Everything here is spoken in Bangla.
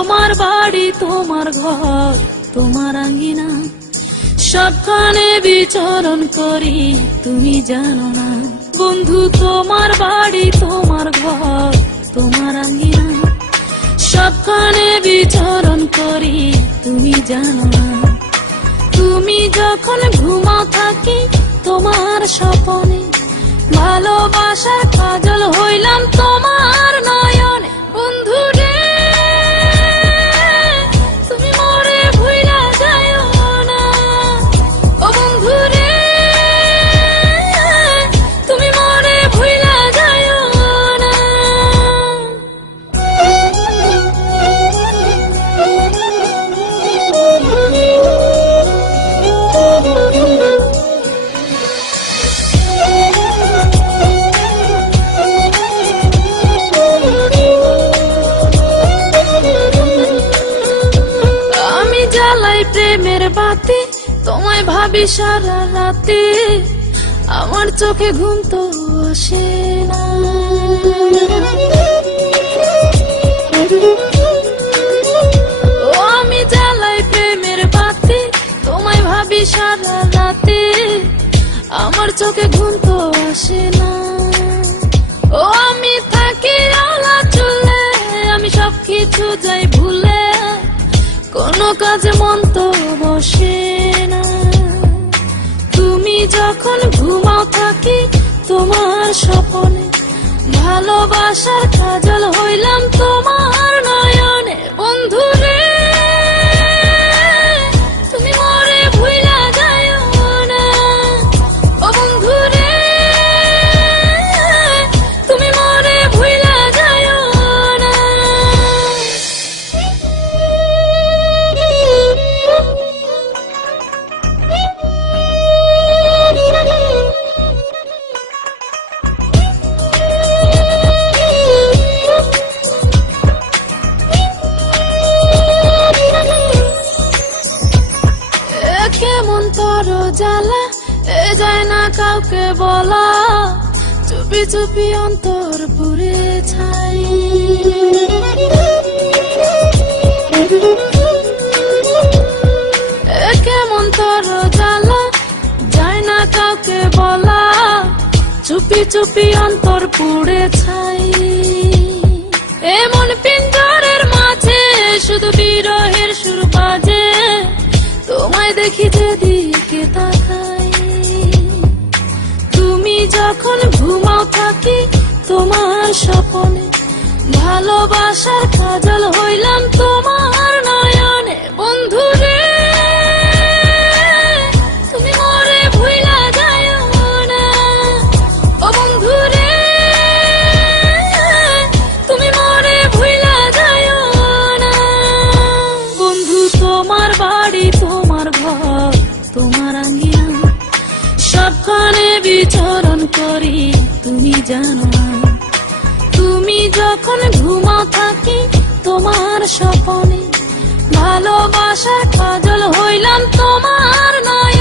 তোমার বাড়ি, তোমার ঘর, তোমার আঙ্গিনা সবখানে বিচরণ করি, তুমি জানো না। বন্ধু, তোমার বাড়ি, তোমার ঘর, তোমার আঙ্গিনা সবখানে বিচরণ করি, তুমি জানো না। তুমি যখন ঘুমা থাকি, তোমার স্বপনে। ভালোবাসার কাজল হইলাম তোমার নয়নে। প্রেমের বাতি, তোমায় ভাবি সারা রাতে। আমার চোখে ঘুম তো আসে না। আমি জ্বালাই প্রেমের বাতি, তোমায় ভাবি সারা রাতে। আমার চোখে ঘুম তো আসে না। কাজে মন তো বসে না। তুমি যখন ঘুমাও থাকি তোমার স্বপনে, ভালোবাসার কাজল হইলাম তোমার কেমন তর জ্বালা? এ যায় না কাউকে বলা। চুপি চুপি অন্তর পুরে ছাই। কেমন তর জ্বালা? যায় না কাউকে বলা। চুপি চুপি অন্তর পুড়ে ছাই। দেখি যেদিকে তাকাই তুমি যখন ঘুমাও থাকি তোমার স্বপনে ভালোবাসার কাজল হইলাম তোমার সবখানে বিচরণ করি, তুমি জানো তুমি যখন ঘুমা থাকি তোমার স্বপনে, ভালোবাসা কাজল হইলাম তোমার নয়